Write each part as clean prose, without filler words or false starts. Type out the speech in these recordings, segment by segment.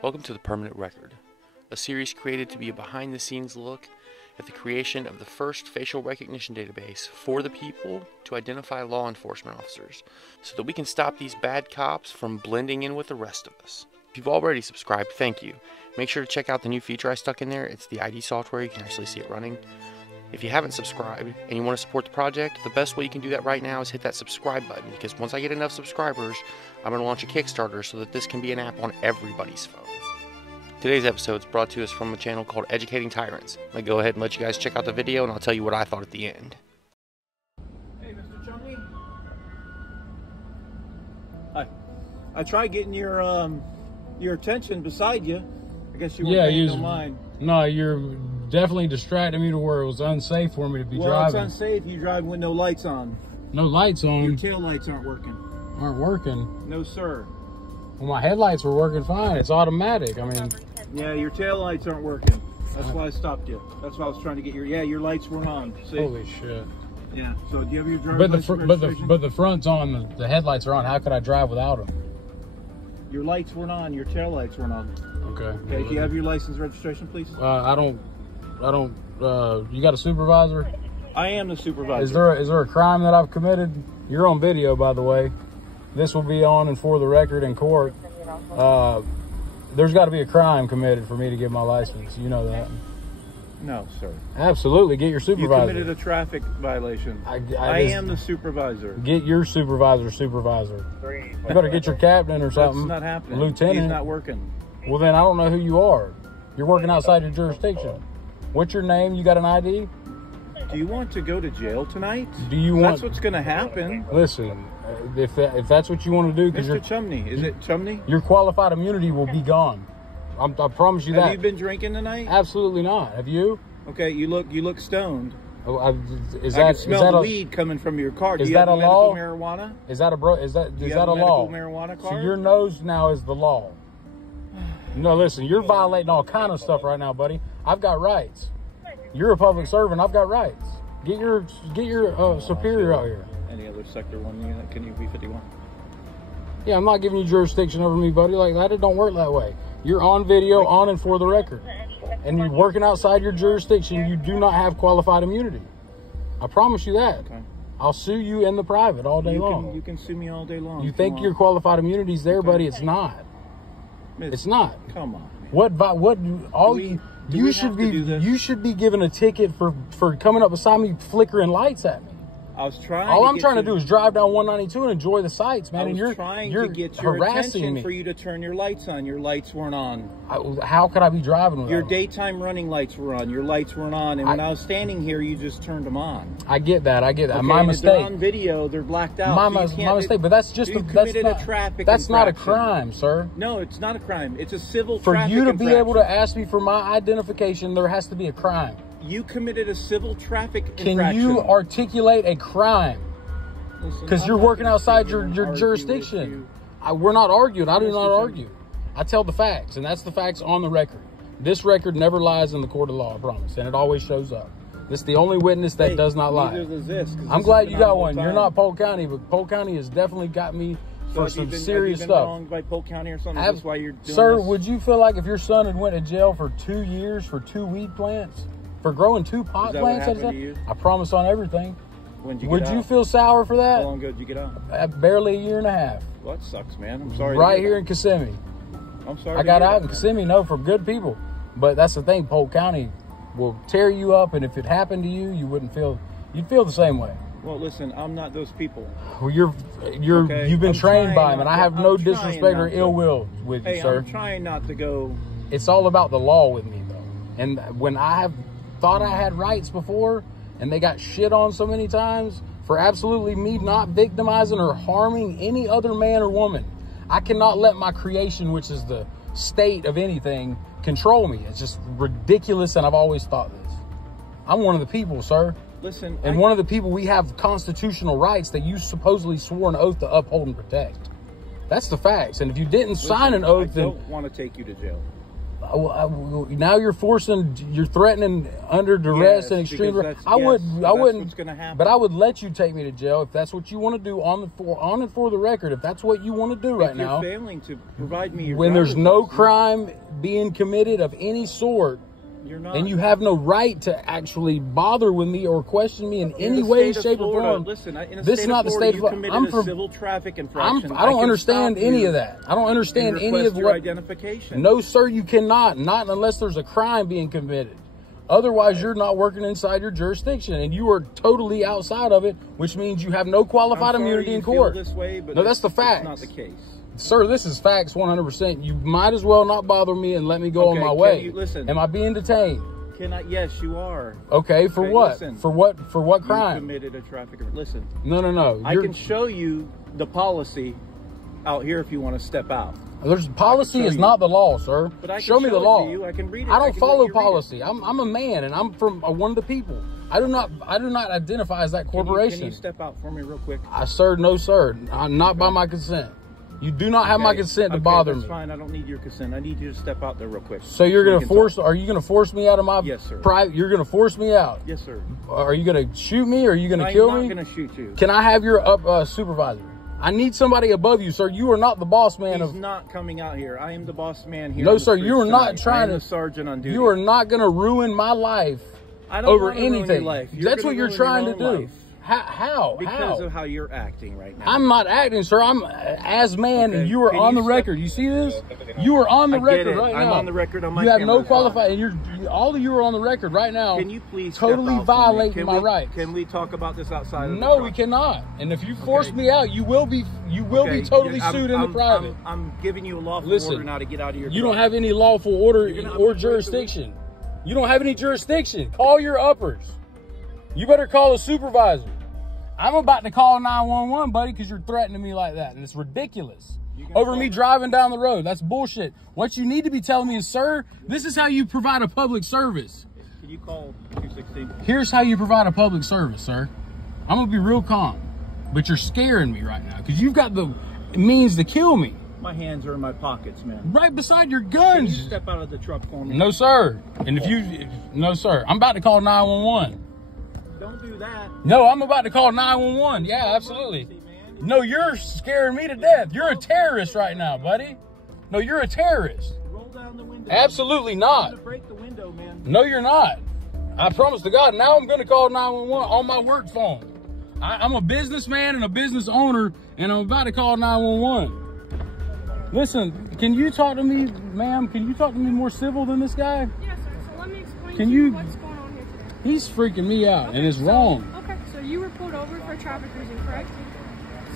Welcome to The Permanent Record, a series created to be a behind-the-scenes look at the creation of the first facial recognition database for the people to identify law enforcement officers, so that we can stop these bad cops from blending in with the rest of us. If you've already subscribed, thank you. Make sure to check out the new feature I stuck in there. It's the ID software. You can actually see it running. If you haven't subscribed and you want to support the project, the best way you can do that right now is hit that subscribe button, because once I get enough subscribers, I'm going to launch a Kickstarter so that this can be an app on everybody's phone. Today's episode is brought to us from a channel called Educating Tyrants. I'm going to go ahead and let you guys check out the video, and I'll tell you what I thought at the end. Hey, Mr. Chumley. Hi. I tried getting your attention beside you. I guess you weren't paying no mind. No, you're definitely distracting me to where it was unsafe for me to be driving. Well, it's unsafe. You drive with no lights on. No lights on? Your tail lights aren't working. Aren't working? No, sir. Well, my headlights were working fine. It's automatic. I mean... Yeah, your tail lights aren't working. That's why I stopped you. That's why I was trying to get your lights weren't on. See? Holy shit. Yeah, so do you have your driver's license registration? But the front's on, the headlights are on. How could I drive without them? Your lights weren't on, your tail lights weren't on. Okay. Okay, do you have your license registration, please? I don't, you got a supervisor? I am the supervisor. Is there a crime that I've committed? You're on video, by the way. This will be on and for the record in court. There's got to be a crime committed for me to get my license. You know that. No, sir. Absolutely. Get your supervisor. You committed a traffic violation. I am the supervisor. Get your supervisor. You better get your captain or something. That's not happening. Lieutenant. He's not working. Well, then I don't know who you are. You're working outside your jurisdiction. What's your name? You got an ID? Do you want to go to jail tonight? That's what's going to happen. Listen, if that's what you want to do, Mr. Chumney, is it Chumney? Your qualified immunity will be gone. I promise you that. Have you been drinking tonight? Absolutely not. Have you? Okay, you look stoned. Oh, I can smell the weed coming from your car. Do you have medical marijuana? Is that a law? Is that a medical marijuana card? So your nose now is the law. No, listen, you're violating all kind of stuff right now, buddy. I've got rights. You're a public servant. I've got rights. Get your superior out here. Any other sector one unit? Can you be 51? Yeah, I'm not giving you jurisdiction over me, buddy. Like that, it don't work that way. You're on video, on and for the record. And you're working outside your jurisdiction. You do not have qualified immunity. I promise you that. Okay. I'll sue you in the private all day long. You can sue me all day long. You think your qualified immunity's there, buddy? It's not. It's not. Come on. Man. You should be given a ticket for coming up beside me flickering lights at me. All I'm trying to do is drive down 192 and enjoy the sights, man. You're trying to get your attention for you to turn your lights on. Your lights weren't on. How could I be driving without your them? daytime running lights were on. Your lights weren't on, and when I was standing here, you just turned them on. I get that. Okay, my mistake. They're on video. They're blacked out. My mistake. But that's just that's not a crime, sir. No, it's not a crime. It's a civil for traffic you to infraction. Be able to ask me for my identification. There has to be a crime. You committed a civil traffic infraction. Can you articulate a crime? Because you're working outside your jurisdiction. We're not arguing. I do not argue. I tell the facts, and that's the facts on the record. This record never lies in the court of law, I promise, and it always shows up. This is the only witness that does not lie. I'm glad you got one. You're not Polk County, but Polk County has definitely got me for some serious stuff. Wronged by Polk County or something? That's why you're doing Sir, this? would you feel like if your son had went to jail for 2 years for 2 weed plants, for growing 2 pot plants? I promise on everything. Would you feel sour for that? How long ago did you get out? Barely a year and a half. Well, that sucks, man. I'm sorry. Right here in Kissimmee. I'm sorry. I got out in Kissimmee, from good people. But that's the thing, Polk County will tear you up, and if it happened to you, you'd feel the same way. Well, listen, I'm not those people. Well, you've been trained by them, and I have no disrespect or ill will with you, sir. I'm trying not to go. It's all about the law with me, though. And when I have thought I had rights before, and they got shit on so many times for absolutely me not victimizing or harming any other man or woman. I cannot let my creation, which is the state of anything, control me. It's just ridiculous, and I've always thought this. I'm one of the people, sir. Listen. And one of the people, we have constitutional rights that you supposedly swore an oath to uphold and protect. That's the facts. And if you didn't sign an oath, I don't want to take you to jail. Now you're threatening under duress and extreme. I wouldn't. What's gonna happen. But I would let you take me to jail if that's what you want to do on and for the record. If that's what you want to do right now. If you're failing to provide me your when there's no crime being committed of any sort, you're not, and you have no right to actually bother with me or question me in any way, shape, or form. Listen, this is not the state of Florida. I'm from civil traffic infraction. I don't understand any of that. I don't understand any of what identification. No, sir, you cannot. Not unless there's a crime being committed. Otherwise, you're not working inside your jurisdiction, and you are totally outside of it, which means you have no qualified immunity in court. This way, but no, that's the fact. Not the case. Sir, this is facts 100%. You might as well not bother me and let me go on my way. Listen. Am I being detained? Yes, you are. Okay, for what? Listen, for what crime? You committed a traffic. Listen. No. I can show you the policy out here if you want to step out. There's policy is not the law, sir. But I show me the law. I can read it. I don't follow policy. I'm a man, and I'm from one of the people. I do not identify as that corporation. Can you step out for me real quick? Sir, no, sir. Not by my consent. You do not have my consent to bother me. That's fine. I don't need your consent. I need you to step out there real quick. So you're going to force, are you going to force me out of my private? You're going to force me out? Yes, sir. Are you going to shoot me or are you going to kill me? I'm not going to shoot you. Can I have your supervisor? I need somebody above you, sir. You are not the boss man. He's not coming out here. I am the boss man here. No, sir. You are not trying to. I'm the sergeant on duty. You are not going to ruin my life over anything. That's what you're trying to do. How? Because of how you're acting right now. I'm not acting, sir. I'm as man, and you are on the record. You see this? You are on the record right now. I'm on the record on my camera. You have no qualified, and all of you are on the record right now. Can you please totally violating my rights? Can we talk about this outside? No, we cannot. And if you force me out, you will be totally sued in the private. I'm giving you a lawful order now to get out of your. You don't have any lawful order or jurisdiction. You don't have any jurisdiction. Call your uppers. You better call a supervisor. I'm about to call 911, buddy, because you're threatening me like that, and it's ridiculous. Over me driving down the road. That's bullshit. What you need to be telling me is, sir, this is how you provide a public service. Can you call 216? Here's how you provide a public service, sir. I'm going to be real calm, but you're scaring me right now because you've got the means to kill me. My hands are in my pockets, man. Right beside your guns. Can you step out of the truck for me? No, sir. And no, sir. I'm about to call 911. Don't do that. No, I'm about to call 911. Yeah, absolutely. No, you're scaring me to death. You're a terrorist right now, buddy. No, you're a terrorist. Roll down the window. Absolutely not. I'm gonna break the window, man. No, you're not. I promise to God. Now I'm going to call 911 on my work phone. I'm a businessman and a business owner, and I'm about to call 911. Listen, can you talk to me, ma'am? Can you talk to me more civil than this guy? Yes, sir. So let me explain to you what's going on here today. He's freaking me out, and it's wrong. Okay, so you were pulled over for a traffic reason, correct?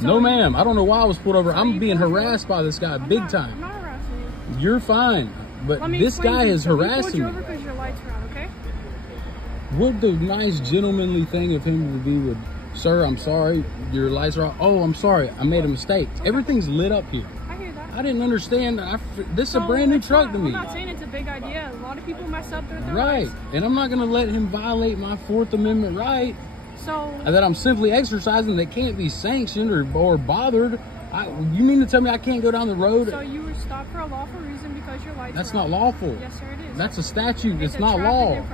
So no, ma'am. I don't know why I was pulled over. I'm being harassed by this guy big time. I'm not harassing you. You're fine, but this guy is harassing me. He pulled you over because your lights were out, okay? What the nice gentlemanly thing of him would be with, sir, I'm sorry, your lights are out. Oh, I'm sorry, I made a mistake. Okay. Everything's lit up here. I hear that. I didn't understand. This is a brand new truck to me. I'm not saying it's a big idea. A lot of people mess up their right, rights. And I'm not going to let him violate my Fourth Amendment right. So that I'm simply exercising that can't be sanctioned or bothered. You mean to tell me I can't go down the road? So you were stopped for a lawful reason because your lights That's were not lawful. Yes, sir, it is. That's a statute. It's not law.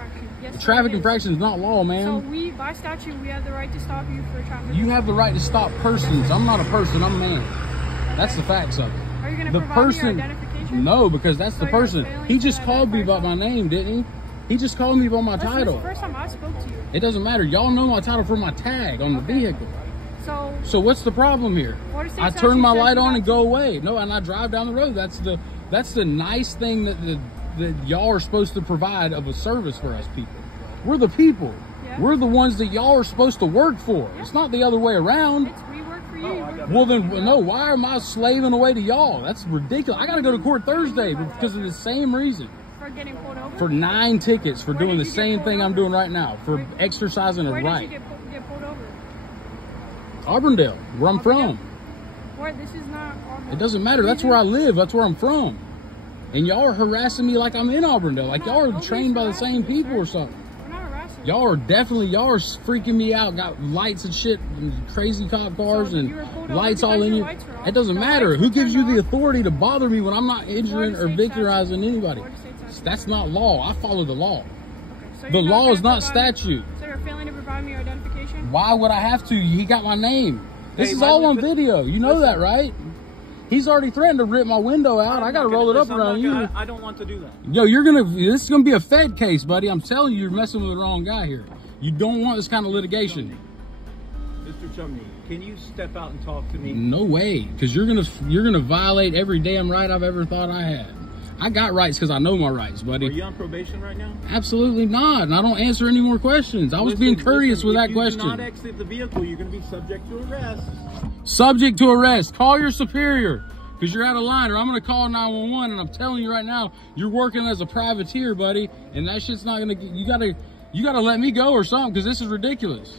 Yes, traffic infraction is not law, man. So by statute, we have the right to stop you for traffic. You have the right to stop persons. I'm not a person. I'm a man. That's the facts of it. Are you going to provide me your identification? No, because that's the person. He just called me by my name, didn't he? He just called me by my title. This is the first time I spoke to you. It doesn't matter. Y'all know my title from my tag on the vehicle. So what's the problem here? I turn my light on and go away. No, and I drive down the road. That's the nice thing that y'all are supposed to provide of a service for us people. We're the people. Yeah. We're the ones that y'all are supposed to work for. Yeah. It's not the other way around. We work for you. Well then, no, why am I slaving away to y'all? That's ridiculous. I got to go to court Thursday because of the same reason. For getting pulled over? For 9 tickets for doing the same thing I'm doing right now. For exercising a right. Where did you get pulled over? Auburndale, where I'm from. Where? This is not Auburndale. It doesn't matter. That's where I live. That's where I'm from. And y'all are harassing me like I'm in Auburndale. Like y'all are trained by the same people or something. We're not harassing you. Y'all are freaking me out. Got lights and shit, and crazy cop cars and lights all in you. It doesn't matter. Who gives you the authority to bother me when I'm not injuring or victimizing anybody? That's not law. I follow the law. Okay, so The law is not statute. So you're failing to provide me your identification? Why would I have to? He got my name. This is all on video. You know that, right? He's already threatened to rip my window out. I got to roll it up around you. I don't want to do that. Yo, this is going to be a Fed case, buddy. I'm telling you, you're messing with the wrong guy here. You don't want this kind of litigation. Mr. Chumney, can you step out and talk to me? No way, because you're gonna violate every damn right I've ever thought I had. I got rights because I know my rights, buddy. Are you on probation right now? Absolutely not, and I don't answer any more questions. I was being courteous with that question. If you do not exit the vehicle, you're going to be subject to arrest. Subject to arrest. Call your superior, because you're out of line, or I'm going to call 911, and I'm telling you right now, you're working as a privateer, buddy, and that shit's not going to... You gotta let me go or something, because this is ridiculous.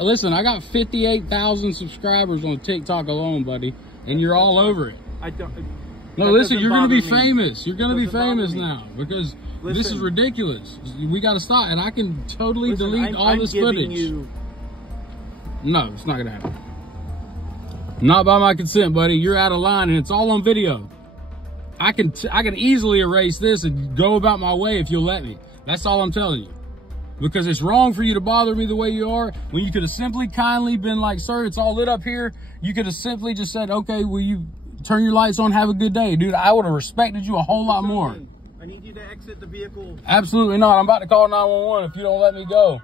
Listen, I got 58,000 subscribers on TikTok alone, buddy, and you're all over it. No, listen, you're going to be famous. You're going to be famous now, because this is ridiculous. We got to stop, and I can totally delete all this footage. No, it's not going to happen. Not by my consent, buddy. You're out of line, and it's all on video. I can easily erase this and go about my way if you'll let me. That's all I'm telling you. Because it's wrong for you to bother me the way you are, when you could have simply kindly been like, sir, it's all lit up here. You could have simply just said, okay, will you turn your lights on, have a good day. Dude, I would have respected you a whole lot more. I need you to exit the vehicle. Absolutely not. I'm about to call 911 if you don't let me go.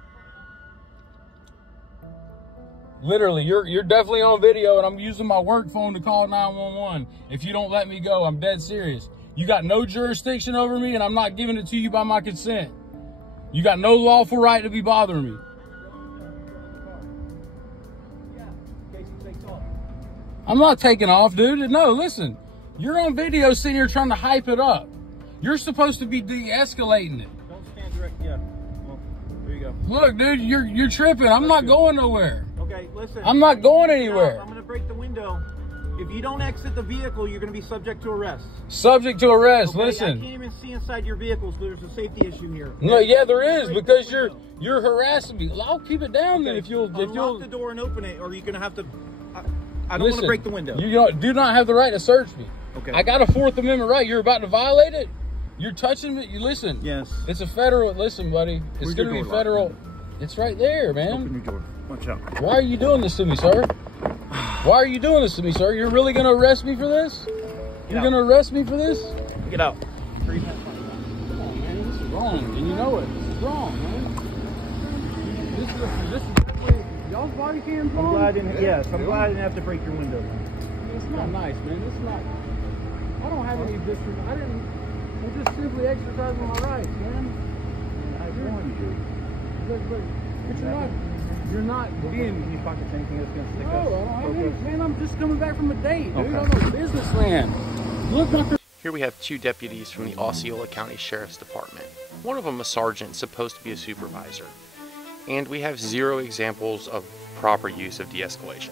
Literally, you're definitely on video, and I'm using my work phone to call 911. If you don't let me go, I'm dead serious. You got no jurisdiction over me, and I'm not giving it to you by my consent. You got no lawful right to be bothering me. I'm not taking off, dude. No, listen. You're on video sitting here trying to hype it up. You're supposed to be de-escalating it. Don't stand direct. Yeah. Well, there you go. Look, dude, you're tripping. I'm not going nowhere. Okay, listen. I'm not going anywhere. I'm going to break the window. If you don't exit the vehicle, you're going to be subject to arrest. Subject to arrest. Okay, Listen. I can't even see inside your vehicle, so there's a safety issue here. No, yeah, there is, because you're harassing me. I'll keep it down then if you'll unlock the door and open it, or you're going to have to... I don't want to break the window. You do not have the right to search me. Okay. I got a Fourth Amendment right. You're about to violate it. You're touching me. You listen. Yes. It's a federal. Listen, buddy. It's going to be federal. It's right there, man. Open your door. Watch out. Why are you doing this to me, sir? Why are you doing this to me, sir? You're really going to arrest me for this? You're going to arrest me for this? Get out. Come on, man. This is wrong, and you know it. This is wrong, man. This is definitely... Y'all's body cam's wrong? I'm glad I didn't have to break your window. It's not nice, man. It's not... I don't have any disrespect. I'm just simply exercising my rights, man. I warned you. But you're not being... Can you pocket anything that's going to stick up? No, I don't have any, man. I'm just coming back from a date, dude. I'm a businessman. Look, my... Here we have two deputies from the Osceola County Sheriff's Department. One of them a sergeant, supposed to be a supervisor. And we have zero examples of proper use of de-escalation.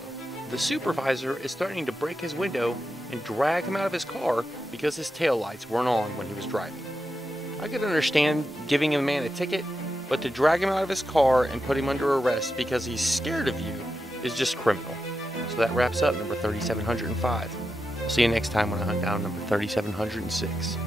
The supervisor is threatening to break his window and drag him out of his car because his taillights weren't on when he was driving. I could understand giving a man a ticket, but to drag him out of his car and put him under arrest because he's scared of you is just criminal. So that wraps up number 3705. I'll see you next time when I hunt down number 3706.